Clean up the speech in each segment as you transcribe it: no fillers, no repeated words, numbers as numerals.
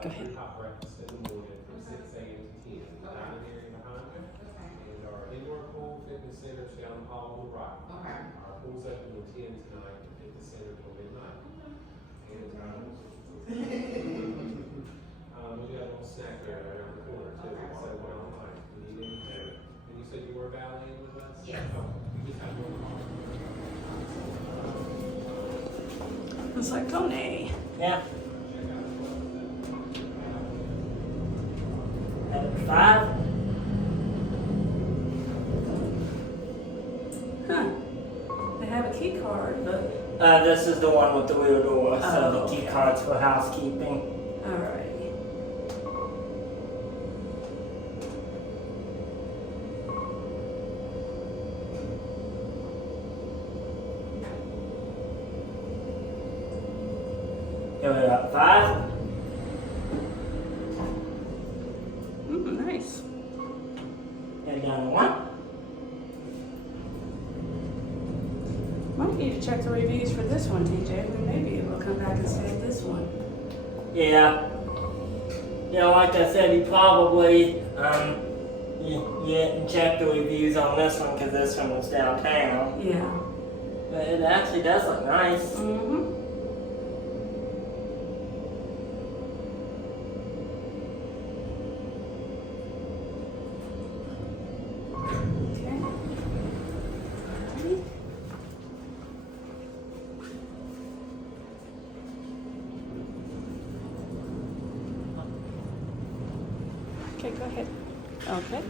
Go ahead. Hot breakfast in the morning from 6 a.m. to 10. The dining area behind you. And our indoor pool fitness center is down the hall on the right. Our pool's open till 10 tonight, the fitness center till midnight. And we got a little snack area around the corner too. So we're online. If you need anything. And you said you were valeting with us? Yes. Oh, you just have your car. Looks like Kone. Yeah. At 5? Huh. They have a key card, but This is the one with the wheel door, so Oh, the key okay. card's for housekeeping. alright. Here we are, 5. Nice. And down to 1. Might need to check the reviews for this one, TJ. We may be able to come back and stay at this one. Yeah. Yeah, like I said, you probably you didn't check the reviews on this one because this one was downtown. Yeah. But it actually does look nice. Mm-hmm. Okay. Ready? Okay, go ahead. Okay.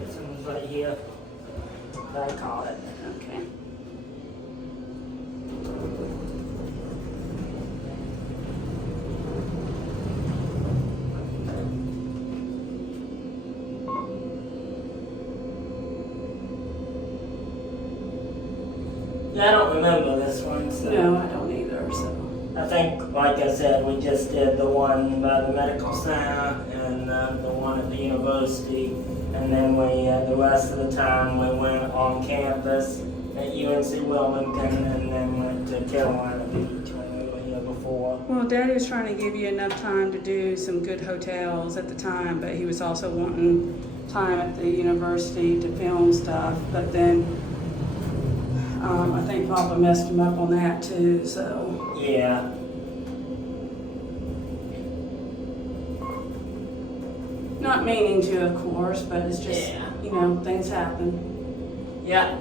This one's right here. I call it. Okay. Yeah, I don't remember this one, so. No, I don't either, so. I think, like I said, we just did the one by the medical center and the one at the university, and then we, the rest of the time, we went on campus at UNC Wilmington, and then went to Carolina Beach when we were here before. Well, Daddy was trying to give you enough time to do some good hotels at the time, but he was also wanting time at the university to film stuff. But then I think Papa messed him up on that too, so. Yeah. Not meaning to, of course, but it's just, Yeah. you know, things happen. Yeah.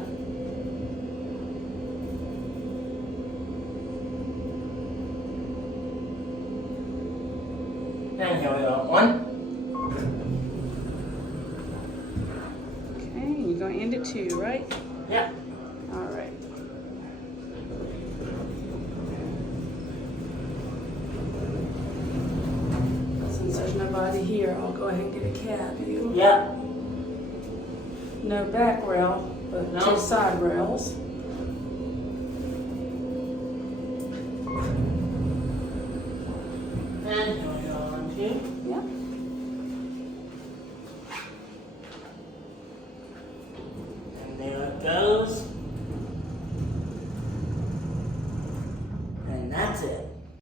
And here we are, 1. Okay, you're going to end at 2, right? Yeah. All right. Since there's nobody here, I'll go ahead and get a cab. You? Yeah. No back rail, but No. 2 side rails.